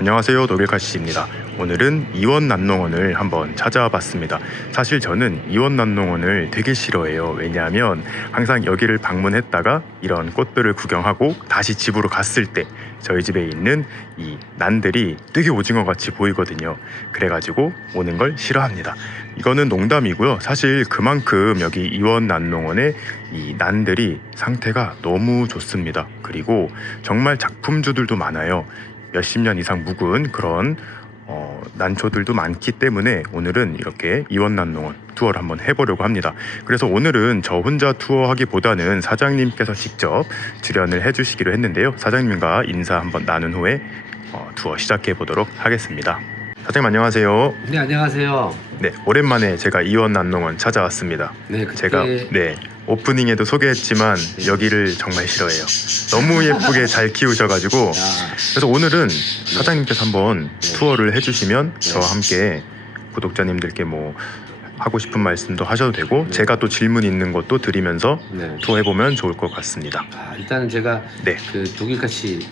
안녕하세요 독일카시입니다. 오늘은 이원난농원을 한번 찾아와 봤습니다. 사실 저는 이원난농원을 되게 싫어해요. 왜냐하면 항상 여기를 방문했다가 이런 꽃들을 구경하고 다시 집으로 갔을 때 저희 집에 있는 이 난들이 되게 오징어 같이 보이거든요. 그래가지고 오는 걸 싫어합니다. 이거는 농담이고요. 사실 그만큼 여기 이원난농원의 이 난들이 상태가 너무 좋습니다. 그리고 정말 작품주들도 많아요. 몇십 년 이상 묵은 그런 어, 난초들도 많기 때문에 오늘은 이렇게 이원난농원 투어를 한번 해보려고 합니다. 그래서 오늘은 저 혼자 투어하기보다는 사장님께서 직접 출연을 해주시기로 했는데요. 사장님과 인사 한번 나눈 후에 어, 투어 시작해 보도록 하겠습니다. 사장님 안녕하세요. 네 안녕하세요. 네 오랜만에 제가 이원난농원 찾아왔습니다. 네 그때 제가 네 오프닝에도 소개했지만 여기를 정말 싫어해요. 너무 예쁘게 잘 키우셔가지고 아, 그래서 오늘은 사장님께서 한번 네. 투어를 해주시면 네. 저와 함께 구독자님들께 뭐 하고 싶은 말씀도 하셔도 되고 네. 제가 또 질문 있는 것도 드리면서 네. 투어 해보면 좋을 것 같습니다. 아, 일단은 제가 네, 그 독일같이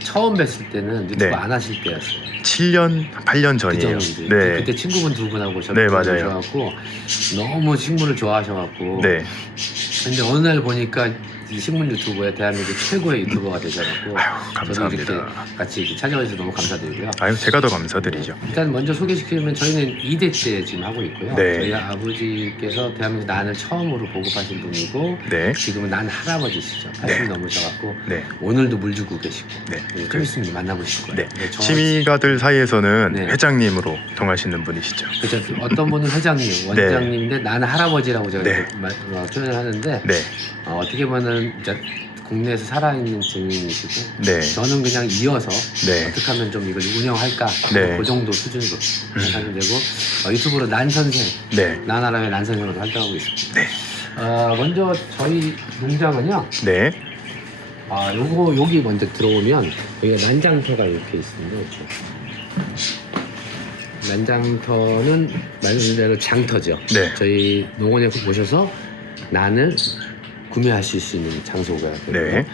처음 뵀을 때는 유튜브 네. 안 하실 때였어요. 7년, 8년 그 전이에요. 정도. 네, 그때 친구분 두 분하고 네, 저를 맞아요. 좋아하고 너무 식물을 좋아하셔갖고. 네, 근데 어느 날 보니까 이 식물 유튜버에 대한민국 최고의 유튜버가 아유 저도 이렇게 감사합니다. 같이 이렇게 찾아와주셔서 너무 감사드리고요. 아유 제가 더 감사드리죠. 일단 먼저 소개시키면 저희는 2대째 지금 하고 있고요. 네. 저희 아버지께서 대한민국 난을 처음으로 보급하신 분이고 네, 지금은 난 할아버지시죠. 80 네. 넘으셔갖고 네, 오늘도 물 주고 계시고 네. 네, 좀 있으면 만나보실 거예요. 네. 네, 저- 취미가들 사이에서는 네. 회장님으로 통하시는 분이시죠. 그렇죠. 어떤 분은 회장님, 원장님인데 나는 할아버지라고 제가 네. 이렇게 말- 어, 표현을 하는데 네, 어, 어떻게 보면 이제 국내에서 살아있는 증인이시고 네, 저는 그냥 이어서 네, 어떻게 하면 좀 이걸 운영할까 네. 그 정도 수준으로 음. 생각하면 되고 어, 유튜브로 난 선생, 네, 나나라의 난 선생으로 활동하고 있습니다. 네. 어, 먼저 저희 농장은요. 네, 아, 요거 여기 먼저 들어오면 여기 난장터가 이렇게 있습니다. 이렇게. 난장터는 말 그대로 장터죠. 네, 저희 농원에 모셔서 난을 구매하실 수 있는 장소가 되고요.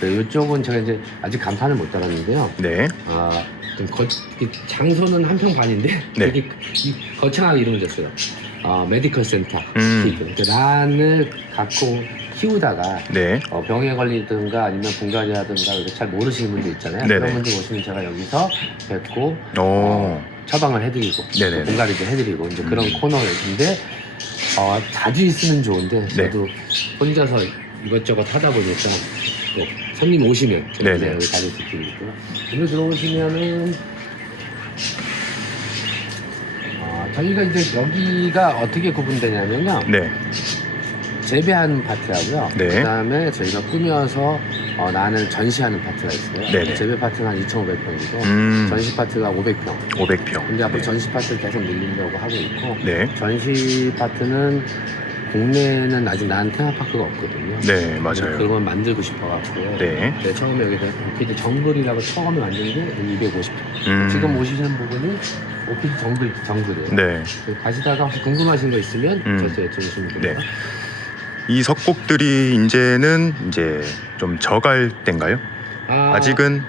네. 이쪽은 제가 이제 아직 간판을 못 달았는데요. 네, 아, 좀 거, 이 장소는 한평 반인데 네. 되게 이 거창하게 이름을 줬어요. 아, 메디컬 센터. 음. 그 난을 갖고 키우다가 네, 어, 병에 걸리든가 아니면 분갈이하든가 이렇게 잘 모르시는 분들 있잖아요. 네네. 그런 분들 오시면 제가 여기서 뵙고 오, 어, 처방을 해드리고 네네. 분갈이도 해드리고 이제 그런 음. 코너인데 어, 자주 있으면 좋은데 네. 저도 혼자서 이것저것 하다 보니까 또 손님 오시면 제가 네네. 여기 가게 드리고 있고요. 여기 들어오시면은 어, 저희가 이제 여기가 어떻게 구분되냐면요. 네, 재배하는 파트하고요. 네. 그다음에 저희가 꾸며서 어, 나는 전시하는 파트가 있어요. 네네. 재배 파트는 한 2,500평이고 음, 전시 파트가 500평. 500평. 근데 앞으로 네. 전시 파트를 계속 늘리려고 하고 있고 네, 전시 파트는 국내에는 아직 난 테마파크가 없거든요. 네, 맞아요. 그걸 만들고 싶어갖고 네, 네, 처음에 여기서 오피드 정글이라고 처음에 만든 게 250평. 음, 지금 오시는 부분이 오피드 정글 정글이에요. 네, 그 가시다가 혹시 궁금하신 거 있으면 음. 저한테 여쭤주시면 됩니다. 이 석곡들이 이제는 이제 좀 저갈 때인가요? 아, 아직은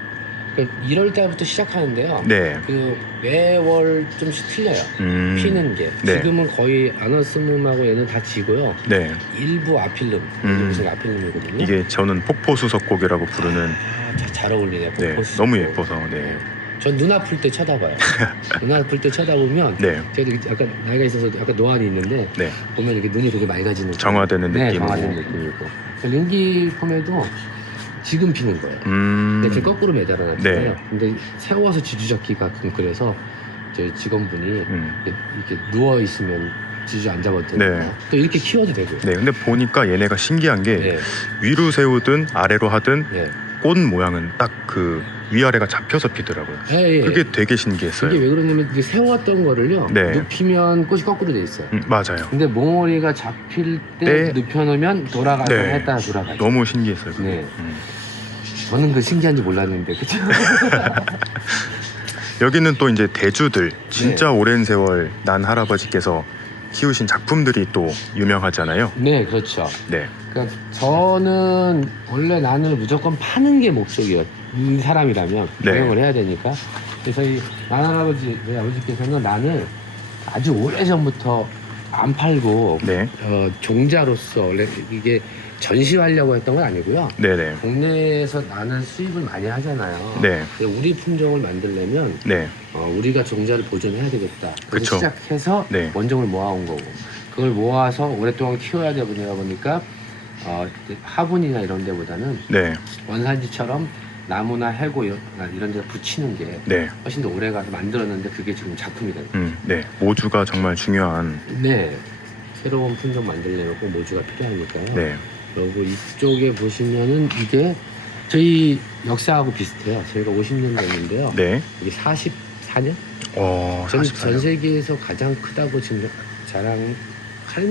1월 달부터 시작하는데요. 네, 그 매월 좀씩 틀려요. 음, 피는 게 네. 지금은 거의 아너스mom하고 얘는 다 지고요. 네, 일부 아필름, 음. 이게 아필름이거든요. 이게 저는 폭포수 석곡이라고 부르는 아, 자- 잘 어울리네. 네, 포스. 너무 예뻐서 네, 전 눈 아플 때 쳐다봐요. 눈 아플 때 쳐다보면 네, 저도 약간 나이가 있어서 약간 노안이 있는데 네, 보면 이렇게 눈이 되게 맑아지는 정화되는 네, 느낌으로. 정화되는 느낌이고 링기 폼에도 지금 피는 거예요. 음, 근데 제가 거꾸로 매달아놨잖아요. 네. 근데 세워서 지주잡기 가 끔 그래서 저희 직원분이 음, 이렇게 누워 있으면 지주 안 잡아도 네. 되고 또 이렇게 키워도 되고요. 네, 근데 보니까 얘네가 신기한 게 네, 위로 세우든 아래로 하든 네. 꽃 모양은 딱 그 위아래가 잡혀서 피더라고요. 예, 예. 그게 되게 신기했어요. 이게 왜 그러냐면 이게 세웠던 거를요 네. 눕히면 꽃이 거꾸로 돼 있어요. 음, 맞아요. 근데 몽오리가 잡힐 때 네. 눕혀놓으면 돌아가서 네. 했다 돌아가죠. 너무 신기했어요. 그게. 네. 음. 저는 그 신기한지 몰랐는데 그쵸? 여기는 또 이제 대주들 진짜 네. 오랜 세월 난 할아버지께서 키우신 작품들이 또 유명하잖아요. 네 그렇죠. 네, 그러니까 저는 원래 나는 무조건 파는 게 목적이었 이 사람이라면 네. 경영을 해야 되니까 그래서 저희 만할아버지 저희 아버지께서는 난을 아주 오래 전부터 안 팔고 네. 어, 종자로서 원래 이게 전시하려고 했던 건 아니고요. 네네. 국내에서 나는 수입을 많이 하잖아요. 네. 근데 우리 품종을 만들려면 네. 어, 우리가 종자를 보존해야 되겠다. 그래서 그쵸. 시작해서 네. 원종을 모아온 거고 그걸 모아서 오랫동안 키워야 되다 보니까 어, 화분이나 이런 데보다는 네. 원산지처럼 나무나 해고 이런, 이런 데 붙이는 게 네. 훨씬 더 오래 가서 만들었는데 그게 지금 작품이 된 거예요. 음, 네. 모주가 정말 중요한. 네. 새로운 품종 만들려면 꼭 모주가 필요하니까요. 네. 그리고 이쪽에 보시면은 이게 저희 역사하고 비슷해요. 저희가 50년 됐는데요. 네. 이게 44년? 어, 전, 44년. 전 세계에서 가장 크다고 지금 자랑할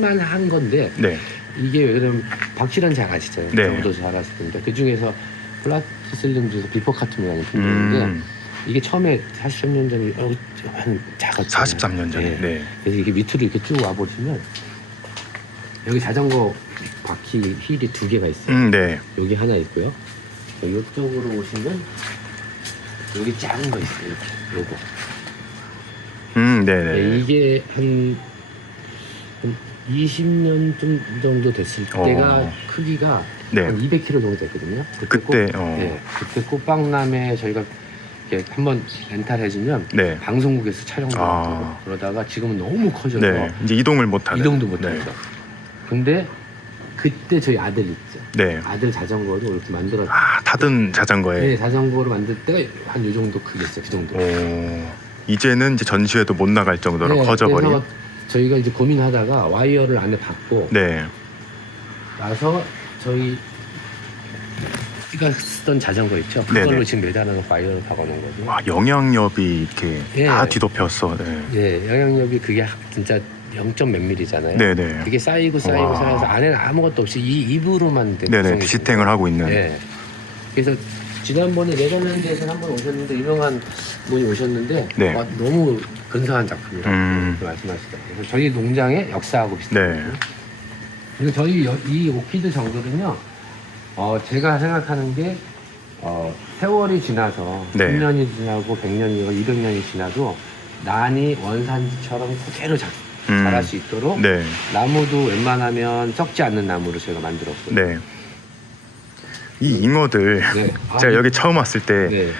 만한 건데 네. 이게 왜 그러면 박실환 잘 아시잖아요. 네. 저도 잘 아실 텐데 그 중에서 플라티슬림 중에서 비포 카툼이라는 품종인데 음, 이게 처음에 43년 전에 어, 한 작았죠. 43년 전에. 네. 네. 그래서 이게 밑으로 이렇게 쭉 와보시면 여기 자전거 바퀴 휠이 두 개가 있어요. 음, 네. 여기 하나 있고요. 이쪽으로 오시면 여기 작은 거 있어요. 이렇게 요거. 음, 네, 네, 네. 이게 한, 한 20년 좀 정도 됐을 때가 어. 크기가 네. 한 200kg 정도 됐거든요. 그때, 꽃, 어. 네, 그때 꽃박람회 저희가 이렇게 한번 렌탈 해주면 네. 방송국에서 촬영도 아. 하고 그러다가 지금은 너무 커져서 네. 이제 이동을 못 하는. 이동도 못 네. 하죠. 근데 그때 저희 아들 있죠. 네. 아들 자전거를 이렇게 만들었. 아, 타든 자전거에. 네, 자전거를 만들 때가 한 요 정도 크겠어요. 그 정도. 오. 이제는 이제 전시회도 못 나갈 정도로 네, 커져버린. 그래서 저희가 이제 고민하다가 와이어를 안에 받고 네. 나서 저희 가 쓰던 자전거 있죠. 네네. 그걸로 지금 매달아놓은 와이어를 박아놓은 거죠. 와, 영향력이 이렇게 예. 다 뒤덮였어. 네. 예, 영향력이 그게 진짜 0. 몇 밀리잖아요. 네, 네. 그게 쌓이고 쌓이고 와. 쌓여서 안에는 아무것도 없이 이 입으로만 된 네, 네. 구성이 지탱을 하고 있는. 네. 그래서 지난번에 네덜란드에서 한번 오셨는데 유명한 분이 오셨는데 네. 와, 너무 근사한 작품이라고 음. 말씀하시더라고요. 그래서 저희 농장의 역사하고 비슷해요. 네. 그리고 저희 여- 이 오키드 정글은요, 어, 제가 생각하는 게 어, 세월이 지나서 네. 10년이 지나고 100년이 200년이 지나도 난이 원산지처럼 그대로 자, 음. 자랄 수 있도록 네. 나무도 웬만하면 썩지 않는 나무를 저희가 만들었고요. 네. 이 잉어들 네. 아, 제가 여기 처음 왔을 때 네.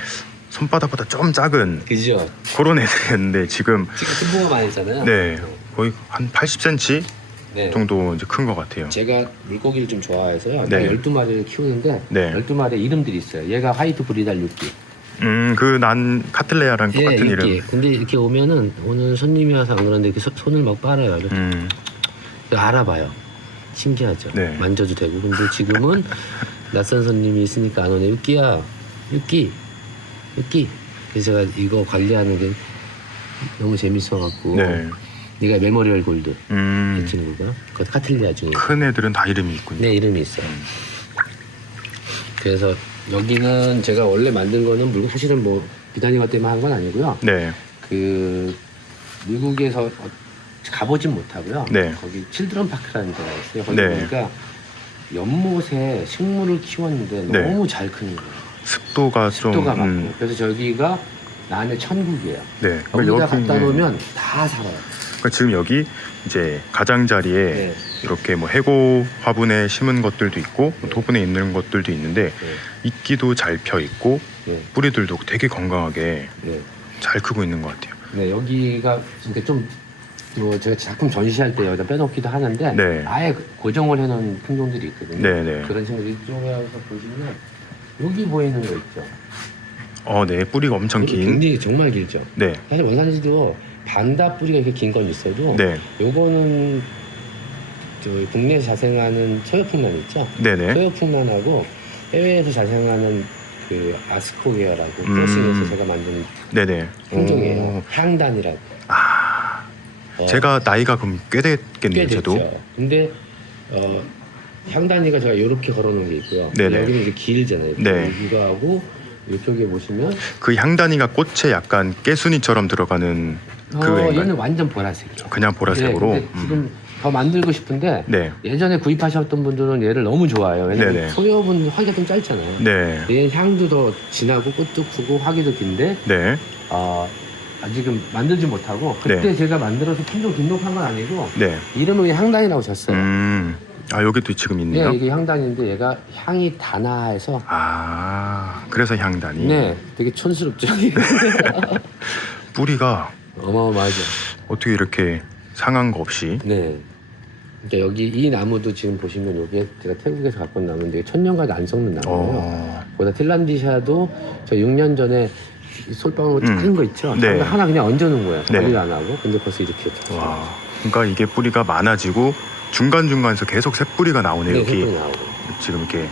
손바닥보다 좀 작은 그죠. 그런 애들이었는데 지금 지금 tum보가 많이 있잖아요. 네 거의 한 80cm 네. 정도 이제 큰 것 같아요. 제가 물고기를 좀 좋아해서요. 네. 네. 12마리를 키우는데 네. 12마리 이름들이 있어요. 얘가 화이트 브리달 육기. 음그 난 카틀레아랑 똑같은 예, 이름. 이렇게. 근데 이렇게 오면은 오늘 손님이 와서 안 그러는데 이렇게 소- 손을 막 빨아요. 이렇게 음 알아봐요. 신기하죠. 네. 만져도 되고. 근데 지금은 낯선 손님이 있으니까 안 오네. 육기야, 육기, 육기. 그래서 제가 이거 관리하는 게 너무 재밌어갖고. 네. 네가 메모리얼 골드 이 음. 친구가 그 카틀리아 중에 큰 애들은 다 이름이 있군요. 네 이름이 있어요. 그래서 여기는 제가 원래 만든 거는 물건 사실은 뭐 비단이가 때문에 한 건 아니고요. 네. 그 미국에서 어- 가보진 못하고요. 네. 거기 칠드런 파크라는 데가 있어요. 거기 네. 보니까 연못에 식물을 키웠는데 네. 너무 잘 크는 거예요. 습도가 습도가 좀 많고. 음, 그래서 저기가 나는 천국이에요. 네. 여기다 갖다 네. 놓으면 다 살아요. 그러니까 지금 여기 이제 가장자리에 네. 이렇게 뭐 해고 화분에 심은 것들도 있고 뭐 토분에 있는 것들도 있는데 네. 이끼도 잘 펴 있고 네. 뿌리들도 되게 건강하게 네. 잘 크고 있는 것 같아요. 네, 여기가 진짜 좀, 뭐, 제가 작품 전시할 때 여기다 빼놓기도 하는데, 네. 아예 고정을 해놓은 품종들이 있거든요. 네, 네. 그런 친구들 이쪽에 와서 보시면, 여기 보이는 거 있죠. 어, 네, 뿌리가 엄청 긴. 굉장히 정말 길죠. 네, 사실 원산지도 반다 뿌리가 이렇게 긴 건 있어도, 네, 요거는, 저 국내에서 자생하는 소요풍란 있죠. 네, 네. 소요풍란하고 해외에서 자생하는 그 아스코웨어라고 음. 프레싱에서 제가 만든 네, 네. 품종이에요. 오, 향단이라고. 아, 어, 제가 나이가 그럼 꽤 됐겠네요, 꽤 저도. 됐죠. 근데 어, 향단이가 제가 이렇게 걸어놓은 게 있고요. 네네. 여기는 이제 길잖아요. 네. 이거 하고 이쪽에 보시면 그 향단이가 꽃에 약간 깨순이처럼 들어가는 그 어? 얘는 완전 보라색이에요. 그냥 보라색으로. 네, 근데 음. 지금 더 만들고 싶은데 네. 예전에 구입하셨던 분들은 얘를 너무 좋아해요. 왜냐면 네네. 소녀분 화기가 좀 짧잖아요. 네. 얘는 향도 더 진하고 꽃도 크고 화기도 긴데 네. 어, 아직은 만들지 못하고 그때 네. 제가 만들어서 품종 등록한 건 아니고 네. 이름은 그냥 향단이라고 졌어요. 음. 아, 여기도 지금 있네요. 네, 이게 향단인데 얘가 향이 단아해서 아, 그래서 향단이. 네, 되게 촌스럽죠. 뿌리가 어마어마하죠. 어떻게 이렇게 상한 거 없이. 네. 그러니까 여기 이 나무도 지금 보시면 이게 제가 태국에서 갖고 온 나무인데 천년까지 안 썩는 나무예요. 어. 보다 틸란디샤도 저 6년 전에 솔방울 음. 작은 거 있죠. 네. 거 하나 그냥 얹어놓은 거예요. 네. 관리를 안 하고. 근데 벌써 이렇게 됐어요. 와. 그러니까 이게 뿌리가 많아지고 중간 중간에서 계속 새뿌리가 나오네요. 네, 여기 색깔이 나오고. 지금 이렇게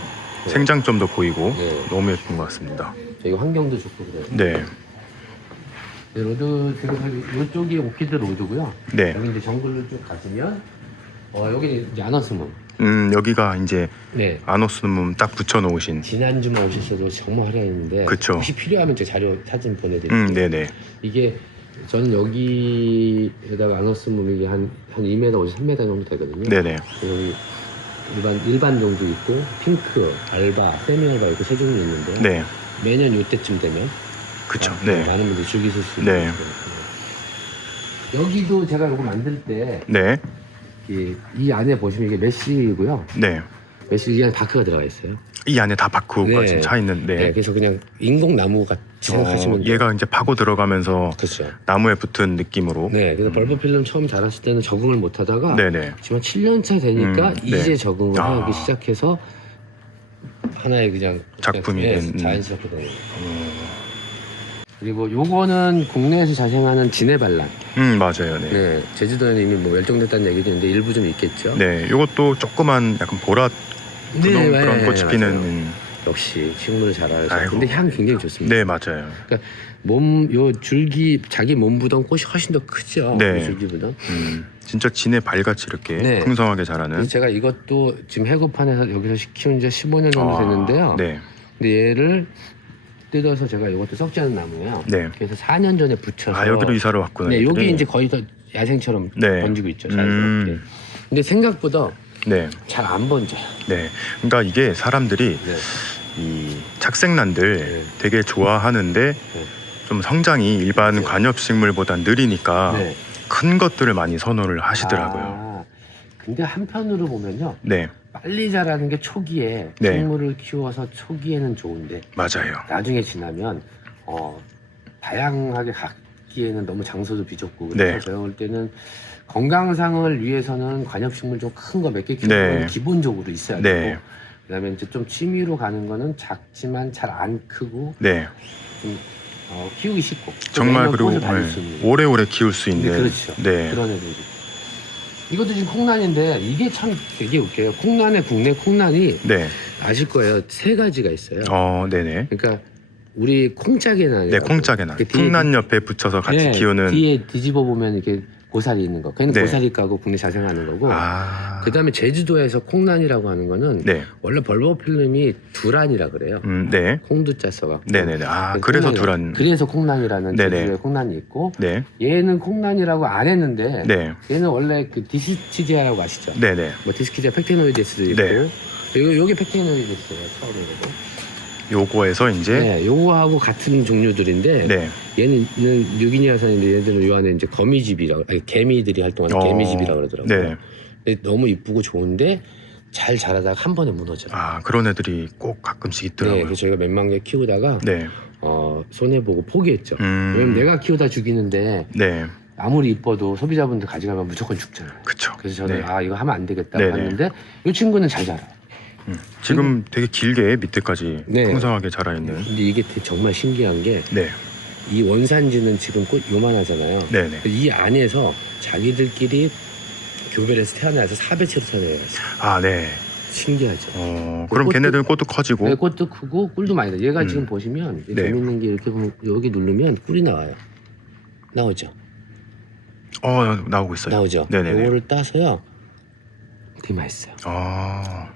생장점도 보이고 네. 너무 예쁜 것 같습니다. 이거 환경도 좋고 그래요. 네. 네, 로드 지금 여기 이쪽이 오키드 로드고요. 네. 여기 이제 정글로 쭉 가시면 어 여기 이제 아너스문. 음, 여기가 이제 네. 아노스눔 딱 붙여 놓으신. 지난주만 오셨어도 정말 화려했는데 그쵸. 혹시 필요하면 제 자료 사진 보내드릴게요. 음, 네네. 이게 저는 여기에다가 아너스문 이게 한한 2m, 53m 정도 되거든요. 네네. 여기 일반 일반 종도 있고 핑크, 알바, 세미 알바 이렇게 세 종류 있는데요. 네. 매년 이때쯤 되면 그쵸. 아, 네. 많은 분들이 즐기실 수 있는 네. 여기도 제가 이거 만들 때이 네. 안에 보시면 이게 메쉬고요. 네. 메쉬 이 안에 바크가 들어가 있어요. 이 안에 다 바쿠가 네. 지금 차 있는데. 네. 그래서 그냥 인공 나무 같이 생각하시면 어, 돼요. 얘가 이제 파고 들어가면서 그렇죠. 나무에 붙은 느낌으로. 네, 그래서 벌브 필름 처음 달았을 때는 적응을 못 하다가 음. 네네. 지금 7년 차 되니까 음, 네. 이제 적응을 아. 하기 시작해서 하나의 그냥 작품이 네, 된, 음. 자연스럽게 되는 거예요. 그리고 요거는 국내에서 자생하는 진해발란. 음 맞아요. 네. 네, 제주도에는 이미 뭐 멸종됐다는 얘기도 있는데 일부 좀 있겠죠. 네. 요것도 조그만 약간 보라 분홍 네, 그런 네, 꽃이 맞아요. 피는. 음, 역시 식물을 잘 알아서. 아이고. 근데 향 굉장히 좋습니다. 네 맞아요. 몸, 요 줄기, 자기 몸보다 꽃이 훨씬 더 크죠. 네. 이 줄기보다. 음 진짜 진의 발같이 이렇게 네. 풍성하게 자라는. 그래서 제가 이것도 지금 해고판에서 여기서 키운 지 15년 정도 아, 됐는데요. 네. 근데 얘를 뜯어서 제가 이것도 썩지 않은 나무예요. 네. 그래서 4년 전에 붙여서 아 여기로 이사를 왔구나. 네, 여기. 이제 거의 더 야생처럼 네. 번지고 있죠. 자연스럽게. 음. 근데 생각보다 네. 잘 안 번져요. 네. 그러니까 이게 사람들이 네. 이 착색란들 네. 되게 좋아하는데 좀 성장이 일반 네. 관엽식물보다 느리니까 네. 큰 것들을 많이 선호를 하시더라고요. 아, 근데 한편으로 보면요. 네, 빨리 자라는 게 초기에 네. 식물을 키워서 초기에는 좋은데 맞아요. 나중에 지나면 어, 다양하게 갖기에는 너무 장소도 비좁고 그래서 네. 제가 볼 때는 건강상을 위해서는 관엽식물 좀 큰 거 몇 개 키우는 네. 건 기본적으로 있어야 네. 되고 그다음에 이제 좀 취미로 가는 거는 작지만 잘 안 크고 네, 좀 어, 키우기 쉽고 또 정말 매년 그리고 네, 오래오래 키울 수 네, 있는. 그렇죠. 네, 그런 애들이 이것도 지금 콩란인데 이게 참 되게 웃겨요. 콩란의 국내 콩란이 네, 아실 거예요. 세 가지가 있어요. 어, 네네. 그러니까 우리 콩짜개나 네, 콩짝에나 그 뒤에 풍란 옆에 붙여서 같이 네, 키우는. 뒤에 뒤집어 보면 이렇게 고사리 있는 거. 걔는 네. 고사리 까고 국내 자생하는 거고. 아, 그다음에 제주도에서 콩란이라고 하는 거는 네, 원래 벌버필름이 두란이라 그래요. 음, 네, 콩두자 써갖고. 네네네. 아, 그래서 콩란이라- 두란. 그래서 콩란이라는 네네. 제주도에 콩란이 있고 네, 얘는 콩란이라고 안 했는데 네, 얘는 원래 그 디스티지아라고 아시죠? 네네. 뭐 디스키지아 팩테노이데스도 있고 네. 요게 팩테노이데스예요 처음이고. 요거에서 이제. 네, 요거하고 같은 종류들인데 네, 얘는 뉴기니아산인데 얘들은 요 안에 이제 거미집이라고 아니 개미들이 활동하는 어, 개미집이라 고 그러더라고요. 네. 근데 너무 이쁘고 좋은데 잘 자라다가 한 번에 무너져요. 아, 그런 애들이 꼭 가끔씩 네, 있더라고요. 그래서 저희가 몇만 개 키우다가 네, 어, 손해 보고 포기했죠. 음, 왜냐면 내가 키우다 죽이는데 네, 아무리 이뻐도 소비자분들 가져가면 무조건 죽잖아요. 그쵸. 그래서 저는 네. 아 이거 하면 안 되겠다 네네. 봤는데 이 친구는 잘 자라. 음, 지금 되게 길게 밑에까지 네. 풍성하게 자라 있는. 근데 이게 되게 정말 신기한 게이 네, 원산지는 지금 꽃 요만하잖아요. 네네. 이 안에서 자기들끼리 교배해서 태어나서 사배체로 태어나요. 아, 네. 신기하죠. 어, 그럼 꽃도- 걔네들은 꽃도 커지고. 네, 꽃도 크고 꿀도 많이 나. 얘가 음. 지금 보시면 네. 재밌는 게 이렇게 보면 여기 누르면 꿀이 나와요. 나오죠. 어, 나오고 있어요. 나오죠. 네네네. 요거를 따서요. 되게 맛있어요. 아,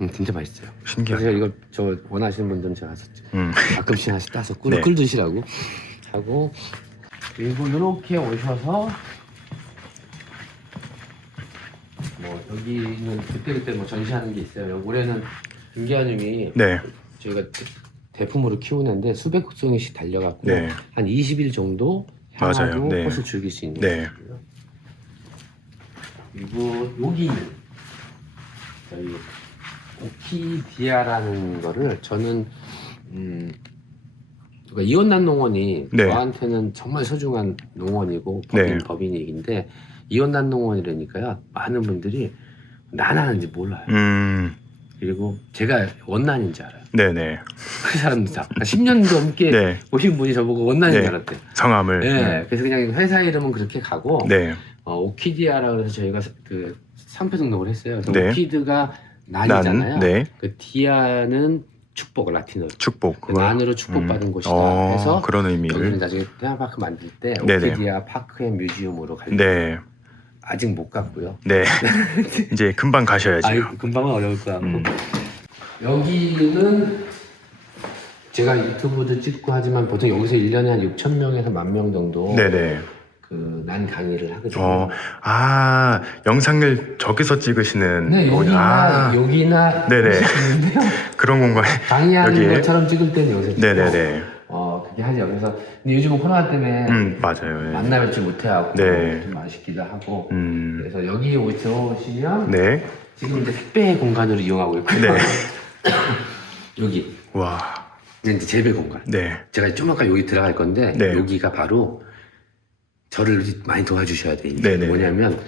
음, 진짜 맛있어요. 그래서 신기하네. 제가 이거 저 원하시는 분들은 제가 음, 가끔씩 하나씩 따서 꿀, 네. 꿀 드시라고 하고 그리고 이렇게 오셔서 뭐 여기는 그때그때 뭐 전시하는 게 있어요. 올해는 김기환님이 네. 저희가 대품으로 키우는데 수백 송이씩 달려갖고 네. 한 20일 정도 맞아요. 향하고 네. 꽃을 즐길 수 있는 네. 거고요. 그리고 여기 저희 오키디아라는 거를 저는 음 그러니까 이원난 농원이 네. 저한테는 정말 소중한 농원이고 법인, 네. 법인이익인데 이원난 농원이라니까요 많은 분들이 난하는지 몰라요. 음. 그리고 제가 원난인지 알아요. 네네. 그 사람들 다 10년 넘게 네. 오신 분이 저보고 원난인 네. 줄 알았대요. 성함을. 네, 그래서 그냥 회사 이름은 그렇게 가고 네. 어, 오키디아라 그래서 저희가 그 상표 등록을 했어요. 그래서 네. 오키드가 난이잖아요. 난. 네. 그 디아는 축복 라틴어로 축복. 그 난으로 축복받은 음. 곳이다. 어, 해서 그런 의미를. 나중에 테마파크 만들 때 네네. 오키디아 파크 앤 뮤지엄으로 갈 네. 아직 못 갔고요. 네. 이제 금방 가셔야죠. 아, 금방은 어려울 것 같고 음. 여기는 제가 유튜브도 찍고 하지만 보통 여기서 1년에 한 6천 명에서 만 명 정도 네네. 그 난 강의를 하거든요. 어, 아, 영상을 저기서 찍으시는. 네, 거- 여기나 아, 여기나 네네. 있는데요. 그런 공간. 강의하는 여기에? 것처럼 찍을 때는 여기서 찍고 네네네. 어 그게 하죠. 그래서 근데 요즘은 코로나 때문에 음, 맞아요. 네. 만나 뵙지 못해갖고 네. 좀 아쉽기도 하고 음, 그래서 여기 오시면 네. 지금 이제 택배 공간으로 이용하고 있고요. 네. 여기 와, 이제 재배 공간. 네. 제가 좀 아까 여기 들어갈 건데 네. 여기가 바로 저를 많이 도와주셔야 돼요. 네네. 뭐냐면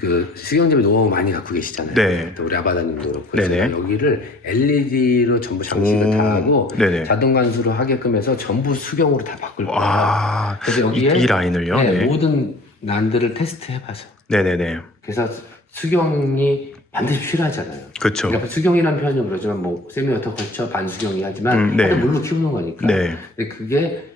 그 수경집에 노하우 많이 갖고 계시잖아요. 네. 또 우리 아바다님도 그렇고 네네. 그래서 여기를 LED로 전부 장식을 오, 다 하고 네네. 자동 간수로 하게끔 해서 전부 수경으로 다 바꿀 거예요. 와, 그래서 이, 여기에 이 라인을요? 네, 네. 모든 난들을 테스트해봐서 네네네. 그래서 수경이 반드시 필요하잖아요. 그쵸. 그러니까 수경이라는 표현은 그러지만 뭐 세미어터 거쳐 반수경이 하지만 음, 네. 하여튼 물로 키우는 거니까. 네. 근데 그게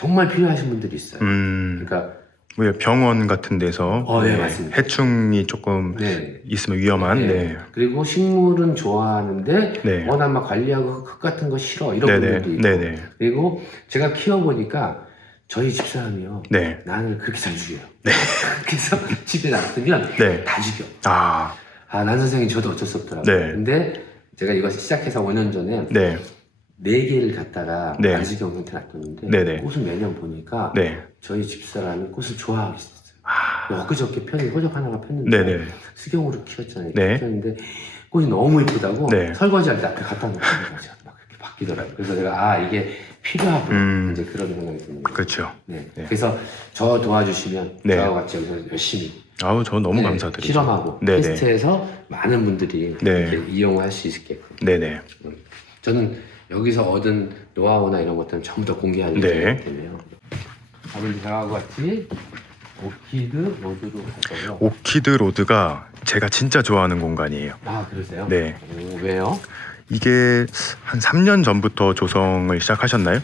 정말 필요하신 분들이 있어요. 음, 그러니까 뭐 병원 같은 데서 어, 네, 맞습니다. 해충이 조금 네. 있으면 위험한, 네. 그리고 식물은 좋아하는데 네. 워낙 막 관리하고 흙 같은 거 싫어 이런 네네. 분들도 있고 네네. 그리고 제가 키워보니까 저희 집사람이요 네. 난을 그렇게 잘 죽여요. 그래서 집에 놔두면 네. 다 죽여. 아, 아, 난 선생님 저도 어쩔 수 없더라고요. 네. 근데 제가 이거 시작해서 5년 전에 네. 네 개를 갖다가 네. 안수경 상태 놨뒀는데 네네. 꽃을 매년 보니까 네. 저희 집사람이 꽃을 좋아하기 시작했어요. 아, 엊그저께 편이 호적 하나가 폈는데 네네. 수경으로 키웠잖아요. 네. 키웠는데 꽃이 너무 이쁘다고 네. 설거지할 때 앞에 갖다 놓고 막 이렇게 바뀌더라고요. 그래서 제가 아 이게 필요하구나 음. 이제 그런 생각이 듭니다. 그렇죠. 네. 네. 그래서 저 도와주시면 네. 저와 같이 여기서 열심히 아우, 저 너무 네, 감사드리죠. 실험하고 네네. 테스트해서 많은 분들이 네. 이용할 수 있게끔 네네. 저는 여기서 얻은 노하우나 이런 것들은 전부 다 공개하는 네. 때문에요. 아버지 저하고 같이 오키드 로드로 갈 거고요. 오키드 로드가 제가 진짜 좋아하는 공간이에요. 아 그러세요? 네. 오, 왜요? 이게 한 3년 전부터 조성을 시작하셨나요?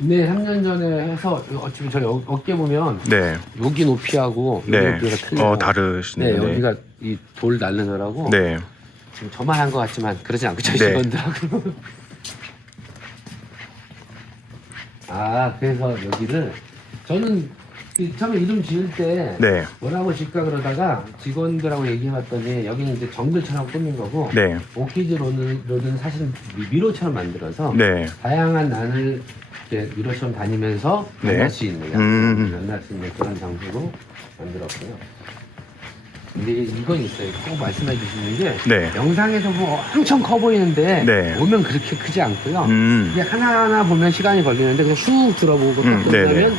네, 3년 전에 해서 어차피 저희 어, 어깨 보면 네. 여기 높이하고 여기 네. 높이가 틀려요. 어, 네, 다르시네요. 네. 여기가 이 돌 날르더라고. 네. 지금 저만 한 것 같지만 그러지 않고 저희 네. 직원들하고. 아, 그래서 여기를 저는 그 처음에 이름 지을 때 네. 뭐라고 짓까 그러다가 직원들하고 얘기해봤더니 여기는 이제 정글처럼 꾸민 거고 네. 오키즈 로드, 로드는 사실 미- 미로처럼 만들어서 네. 다양한 난을 이렇게 미로처럼 다니면서 네. 만날 수 있는 음. 만날 수 있는 그런 장소로 만들었고요. 근데 이건 있어요. 꼭 말씀해 주시는 게 네. 영상에서 뭐 엄청 커 보이는데 네. 오면 그렇게 크지 않고요. 음. 이게 하나하나 보면 시간이 걸리는데 그냥 쑥 들어보고 음. 끝나면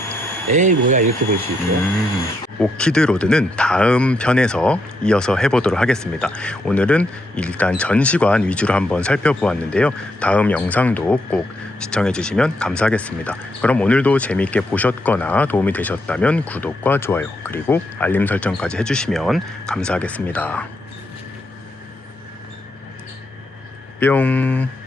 에이 뭐야 이렇게 볼 수 있고요. 음. 오키드 로드는 다음 편에서 이어서 해보도록 하겠습니다. 오늘은 일단 전시관 위주로 한번 살펴보았는데요. 다음 영상도 꼭 시청해주시면 감사하겠습니다. 그럼 오늘도 재밌게 보셨거나 도움이 되셨다면 구독과 좋아요 그리고 알림 설정까지 해주시면 감사하겠습니다. 뿅.